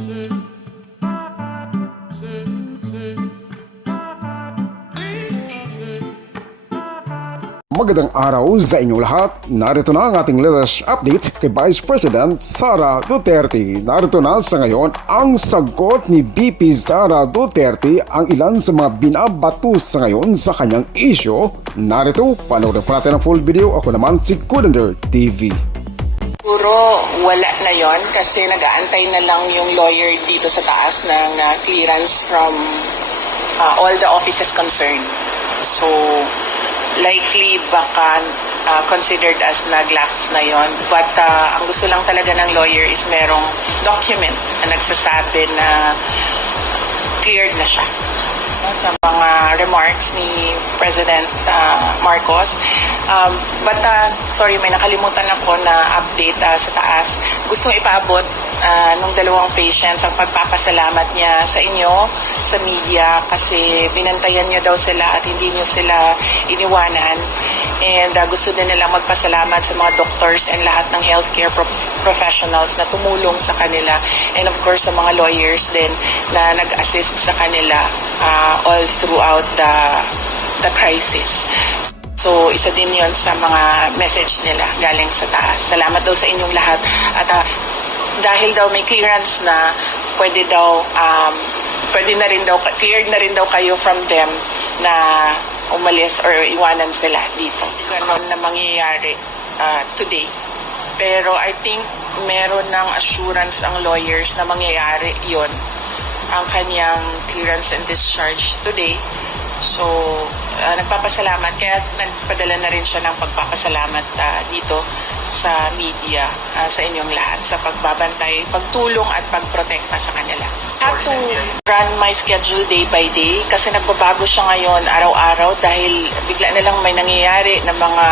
Magandang araw sa inyong lahat. Narito na ang ating latest update kay Vice President Sara Duterte. Narito na sa ngayon ang sagot ni VP Sara Duterte ang ilan sa mga binabato sa ngayon sa kanyang issue. Narito, panoorin po natin ang full video. Ako naman si Codender TV. Siguro wala na yon kasi nag-aantay na lang yung lawyer dito sa taas ng clearance from all the offices concerned. So, likely baka considered as nag-lapse na yon. But ang gusto lang talaga ng lawyer is merong document na nagsasabi na cleared na siya. Sa mga remarks ni President Marcos. But sorry, may nakalimutan ako na update sa taas. Gustong ipaabot nung dalawang patients ang pagpapasalamat niya sa inyo, sa media, kasi binantayan niyo daw sila at hindi niyo sila iniwanan. And gusto din nilang magpasalamat sa mga doctors and lahat ng healthcare professionals na tumulong sa kanila. And of course, sa mga lawyers din na nag-assist sa kanila all throughout the crisis. So, isa din yon sa mga message nila galing sa taas. Salamat daw sa inyong lahat. At dahil daw may clearance na, pwede na rin daw, cleared na rin daw kayo from them na umalis or iwanan sila dito. Ganon na mangyayari today. Pero I think meron ng assurance ang lawyers na mangyayari yon, ang kanyang clearance and discharge today. So, nagpapasalamat. Kaya nagpadala na rin siya ng pagpapasalamat dito sa media, sa inyong lahat, sa pagbabantay, pagtulong at pagprotekta sa kanila. I have to run my schedule day by day kasi nagbabago siya ngayon araw-araw dahil bigla na lang may nangyayari na mga